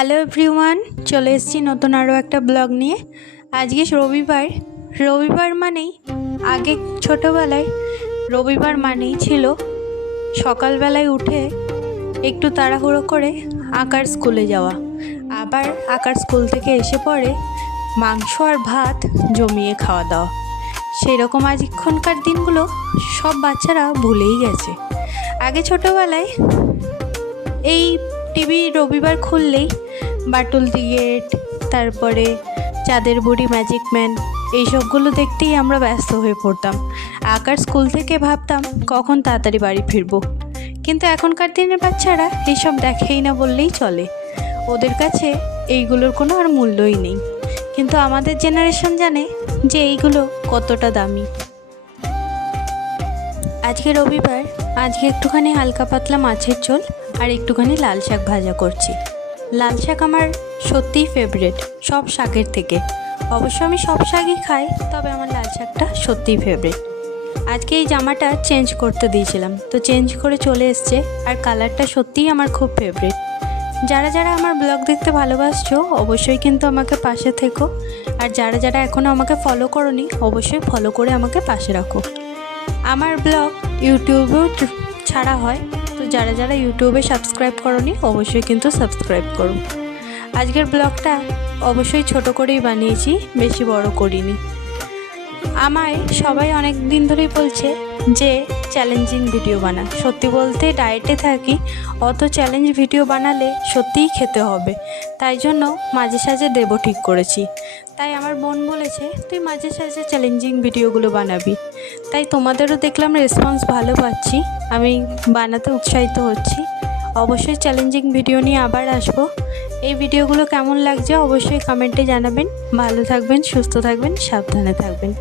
Hello everyone, চলে এসেছি নতুন আরও একটা ব্লগ নিয়ে। আজকে রবিবার মানেই আগে ছোটোবেলায় রবিবার মানেই ছিল সকালবেলায় উঠে একটু তাড়াহুড়ো করে আঁকার স্কুলে যাওয়া, আবার আঁকার স্কুল থেকে এসে পরে মাংস আর ভাত জমিয়ে খাওয়া দাওয়া। সেই রকম আজ এখনকার দিনগুলো সব বাচ্চারা ভুলেই গেছে। আগে ছোটোবেলায় এই টিভি রবিবার খুললেই বাটুল দি গেট, তারপরে চাঁদের বুড়ি, ম্যাজিক ম্যান, এইসবগুলো দেখতেই আমরা ব্যস্ত হয়ে পড়তাম। আঁকার স্কুল থেকে ভাবতাম কখন তাড়াতাড়ি বাড়ি ফিরবো। কিন্তু এখনকার দিনের বাচ্চারা এইসব দেখেই না বললেই চলে, ওদের কাছে এইগুলোর কোনো আর মূল্যই নেই। কিন্তু আমাদের জেনারেশন জানে যে এইগুলো কতটা দামি। আজকে রবিবার, আজকে একটুখানি হালকা পাতলা মাছের ঝোল আর একটুখানি লাল শাক ভাজা করছি। লাল শাক আমার সত্যিই ফেভারিট সব শাকের থেকে। অবশ্য আমি সব শাকই খাই, তবে আমার লাল শাকটা সত্যিই ফেভারিট। আজকে এই জামাটা চেঞ্জ করতে দিয়েছিলাম, তো চেঞ্জ করে চলে এসছে, আর কালারটা সত্যিই আমার খুব ফেভারিট। যারা যারা আমার ব্লগ দেখতে ভালোবাসছো অবশ্যই কিন্তু আমাকে পাশে থেকো, আর যারা যারা এখনও আমাকে ফলো করোনি অবশ্যই ফলো করে আমাকে পাশে রাখো। আমার ব্লগ ইউটিউবেও ছাড়া হয়, তো যারা যারা ইউটিউবে সাবস্ক্রাইব করোনি অবশ্যই কিন্তু সাবস্ক্রাইব করো। আজকের ব্লগটা অবশ্যই ছোট করেই বানিয়েছি, বেশি বড় করিনি। আমায় সবাই অনেক দিন ধরেই বলছে যে চ্যালেঞ্জিং ভিডিও বানা। সত্যি বলতে ডায়েটে থাকি, অত চ্যালেঞ্জ ভিডিও বানালে সত্যিই খেতে হবে, তাই জন্য মাঝে সাঝে দেবো ঠিক করেছি। তাই আমার বোন বলেছে তুই মাঝে সাঝে চ্যালেঞ্জিং ভিডিওগুলো বানাবি। তাই তোমাদেরও দেখলাম রেসপন্স ভালো পাচ্ছি, আমি বানাতে উৎসাহিত হচ্ছি। অবশ্যই চ্যালেঞ্জিং ভিডিও নিয়ে আবার আসবো। এই ভিডিওগুলো কেমন লাগছে অবশ্যই কমেন্টে জানাবেন। ভালো থাকবেন, সুস্থ থাকবেন, সাবধানে থাকবেন।